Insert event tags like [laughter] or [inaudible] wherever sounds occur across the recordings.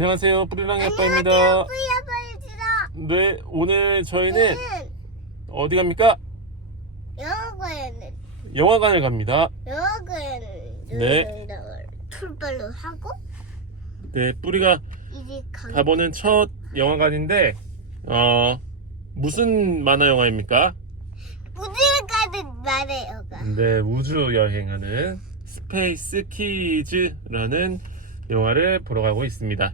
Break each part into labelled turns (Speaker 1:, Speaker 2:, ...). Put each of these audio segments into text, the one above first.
Speaker 1: 안녕하세요. 뿌리랑이 아빠입니다.
Speaker 2: 보여주라.
Speaker 1: 네, 오늘 저희는 어디 갑니까? 영화관을 갑니다.
Speaker 2: 영어과에는
Speaker 1: 네.
Speaker 2: 출발로 하고
Speaker 1: 네, 뿌리가
Speaker 2: 이제 가.
Speaker 1: 가보는 첫 영화관인데, 어, 무슨 만화 영화입니까?
Speaker 2: 우주에 가는 말해요가.
Speaker 1: 네, 우주 여행하는 스페이스 키즈라는 영화를 보러 가고 있습니다.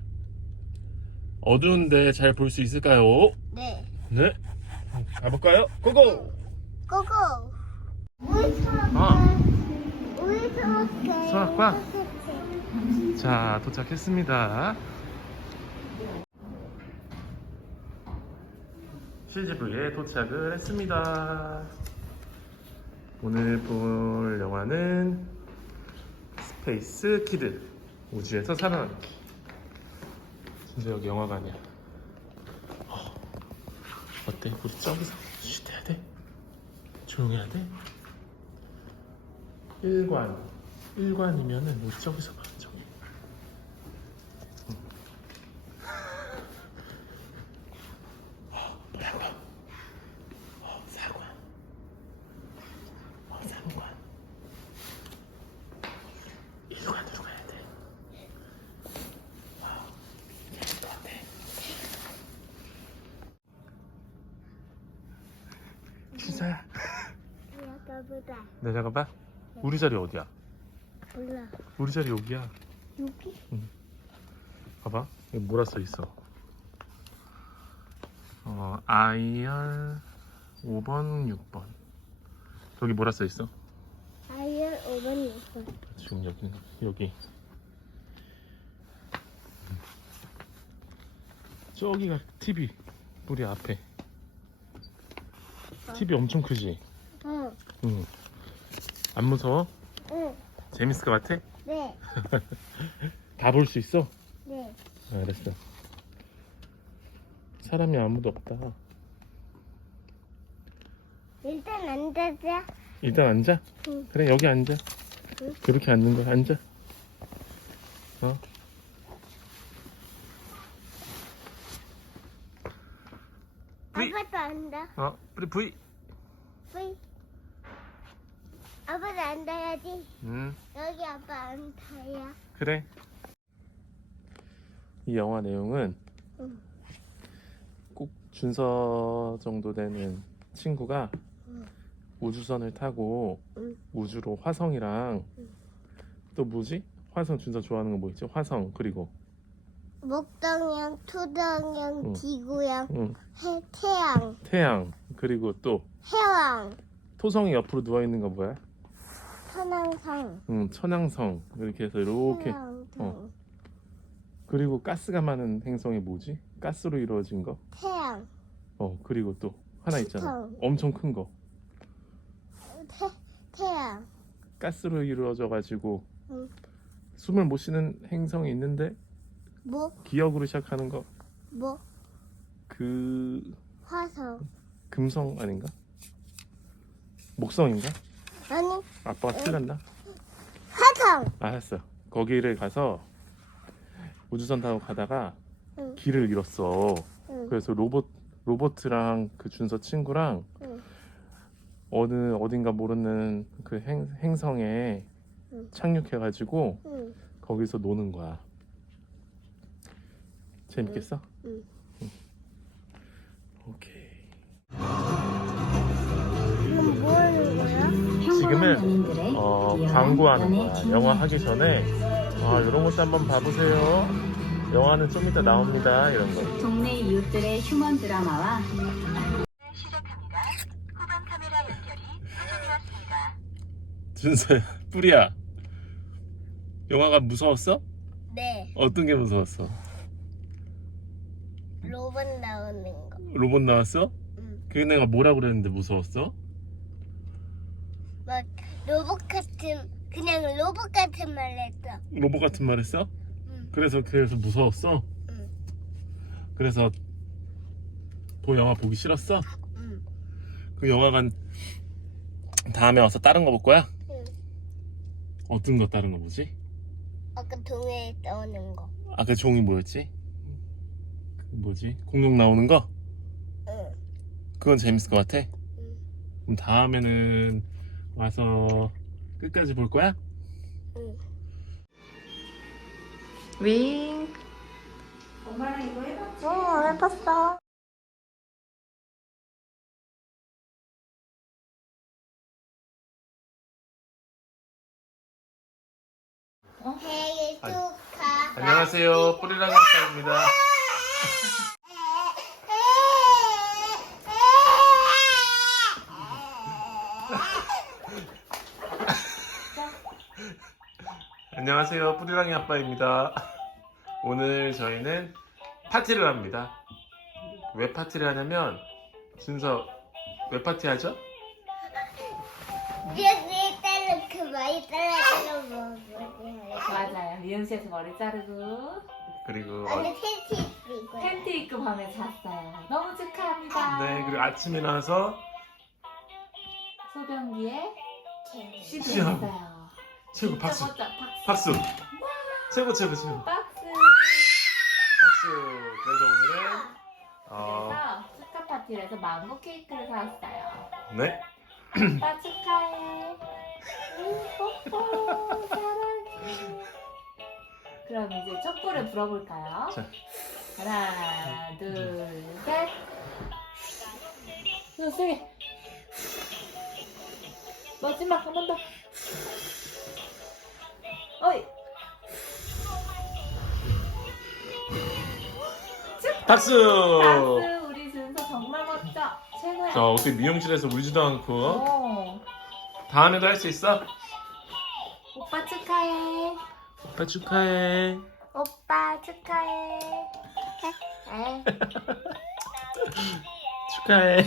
Speaker 1: 어두운데 잘 볼 수 있을까요?
Speaker 2: 네.
Speaker 1: 네, 가볼까요? 고고!
Speaker 2: 고고. 우리.
Speaker 1: 아.
Speaker 2: 우리 수학관.
Speaker 1: 수학관? 자, 도착했습니다. CGV에 도착을 했습니다. 오늘 볼 영화는 스페이스 키드 우주에서 살아남기. 진짜 여기 영화관이야. 어, 어때? 우리 저기서 쉿 해야 돼? 조용해야 돼? 1관 1관이면은 우리 저기서 봐 저기 응. 어, 뭐라고? 어, 4관 어, 3관 1관으로 가야 돼 와, 또 어때? 진짜야
Speaker 2: 아까보다
Speaker 1: 내 잠깐만 우리 자리 어디야?
Speaker 2: 몰라.
Speaker 1: 우리 자리 여기야.
Speaker 2: 여기?
Speaker 1: 봐봐. 여기 뭐라 써 있어. 어 IR 5번 6번. 여기 뭐라 써 있어?
Speaker 2: 아이언 5번 6번.
Speaker 1: 지금 여기 여기. 저기가 TV 우리 앞에 TV 엄청 크지
Speaker 2: 응.
Speaker 1: 응. 안 무서워?
Speaker 2: 응.
Speaker 1: 재밌을 것 같아?
Speaker 2: 네. [laughs]
Speaker 1: 다 볼 수 있어?
Speaker 2: 네.
Speaker 1: 아, 알았어. 사람이 아무도 없다.
Speaker 2: 일단 앉아자.
Speaker 1: 일단 앉아.
Speaker 2: 응.
Speaker 1: 그래 여기 앉아.
Speaker 2: 응.
Speaker 1: 그렇게 앉는 거야. 앉아. 어?
Speaker 2: 아빠도 앉아.
Speaker 1: 어, 우리.
Speaker 2: 뿌이. 아빠도 앉아야지.
Speaker 1: 음,
Speaker 2: 여기 아빠 앉아야.
Speaker 1: 그래. 이 영화 내용은
Speaker 2: 응.
Speaker 1: 꼭 준서 정도 되는 친구가
Speaker 2: 응.
Speaker 1: 우주선을 타고
Speaker 2: 응.
Speaker 1: 우주로 화성이랑
Speaker 2: 응.
Speaker 1: 또 뭐지? 화성 준서 좋아하는 거 뭐 있지? 화성 그리고
Speaker 2: 목동양, 토동양,
Speaker 1: 응.
Speaker 2: 지구양,
Speaker 1: 응,
Speaker 2: 해, 태양,
Speaker 1: 태양 그리고 또
Speaker 2: 해왕,
Speaker 1: 토성이 옆으로 누워 있는 거 뭐야?
Speaker 2: 천왕성,
Speaker 1: 응, 천왕성 이렇게 해서 이렇게 어. 그리고 가스가 많은 행성이 뭐지? 가스로 이루어진 거.
Speaker 2: 태양,
Speaker 1: 어 그리고 또 하나 있잖아.
Speaker 2: 수성.
Speaker 1: 엄청 큰 거.
Speaker 2: 태, 태양,
Speaker 1: 가스로 이루어져 가지고
Speaker 2: 응.
Speaker 1: 숨을 못 쉬는 행성이 있는데
Speaker 2: 뭐,
Speaker 1: 기억으로 시작하는 거.
Speaker 2: 뭐,
Speaker 1: 그
Speaker 2: 화성.
Speaker 1: 금성 아닌가? 목성인가?
Speaker 2: 아니,
Speaker 1: 아빠가 틀렸나?
Speaker 2: 화성.
Speaker 1: 알았어. 거기를 가서 우주선 타고 가다가
Speaker 2: 응.
Speaker 1: 길을 잃었어.
Speaker 2: 응.
Speaker 1: 그래서 로봇 로버트랑 그 준서 친구랑
Speaker 2: 응.
Speaker 1: 어느 어딘가 모르는 그 행, 행성에
Speaker 2: 응.
Speaker 1: 착륙해가지고
Speaker 2: 응.
Speaker 1: 거기서 노는 거야. 재밌겠어?
Speaker 2: 응.
Speaker 1: 지금은 어, 광고하는 거야. 영화 하기 전에 아 이런 것도 한번 봐보세요. 영화는 좀 이따 나옵니다. 이런 거.
Speaker 3: 동네 이웃들의 휴먼 드라마와
Speaker 4: 시작합니다. 후방 카메라 연결이 해제되었습니다.
Speaker 1: 준서야, 뿌리야. 영화가 무서웠어?
Speaker 2: 네,
Speaker 1: 어떤 게 무서웠어?
Speaker 2: 로봇 나오는 거.
Speaker 1: 로봇 나왔어?
Speaker 2: 응.
Speaker 1: 그 내가 뭐라 그랬는데 무서웠어?
Speaker 2: 막 로봇 같은 그냥 로봇 같은 말 했어.
Speaker 1: 로봇 같은 말 했어?
Speaker 2: 응.
Speaker 1: 그래서 그래서 무서웠어?
Speaker 2: 응.
Speaker 1: 그래서 그 영화 보기 싫었어?
Speaker 2: 응.
Speaker 1: 그 영화관 다음에 와서 다른 거 볼 거야?
Speaker 2: 응.
Speaker 1: 어떤 거 다른 거 보지?
Speaker 2: 아까 동해에 떠오는 거.
Speaker 1: 아까 종이 뭐였지? 그 뭐지? 공룡 나오는 거?
Speaker 2: 응.
Speaker 1: 그건 재밌을 것 같아.
Speaker 2: 응.
Speaker 1: 그럼 다음에는 와서 끝까지 볼 거야?
Speaker 2: 응.
Speaker 1: 윙.
Speaker 3: 엄마랑 이거 해봤지?
Speaker 2: 어, 해봤어. 생일 축하.
Speaker 1: 안녕하세요. 뿌리랑 아빠입니다. 안녕하세요. 뿌리랑이 아빠입니다. [laughs] 오늘 저희는 파티를 합니다. 왜 파티를 하냐면 준서 왜 파티 하죠?
Speaker 2: 미역이 따로 그 많이 뭐
Speaker 3: 맞아요. 미용실에서 머리 자르고
Speaker 1: 그리고 어,
Speaker 2: 텐트 입고
Speaker 3: 텐트 입고 밤에 잤어요. 너무 축하합니다.
Speaker 1: 네 그리고 아침에 나와서
Speaker 3: 소변기에
Speaker 2: 이렇게
Speaker 3: 씻었어요.
Speaker 1: 최고 박수
Speaker 3: 멋져, 박수.
Speaker 1: 최고 최고 최고
Speaker 3: 박수.
Speaker 1: 박수 그래서 오늘은 어,
Speaker 3: 그래서 축하 파티를 해서 망고 케이크를 사왔어요.
Speaker 1: 네
Speaker 3: 아빠 축하해. 응, 뽀뽀 사랑해. 그럼 이제 촛불을 불어볼까요?
Speaker 1: 자.
Speaker 3: 하나, 둘, 셋. 더 세게. 마지막 한 번 더.
Speaker 1: 박수
Speaker 3: 박수 우리 준서 정말 멋져. 최고야.
Speaker 1: 자 어떻게 미용실에서 울지도 않고
Speaker 3: 오.
Speaker 1: 다음에도 할 수 있어?
Speaker 3: 오빠 축하해.
Speaker 1: 오빠 축하해
Speaker 2: 오빠 축하해.
Speaker 3: 에. [laughs]
Speaker 1: 축하해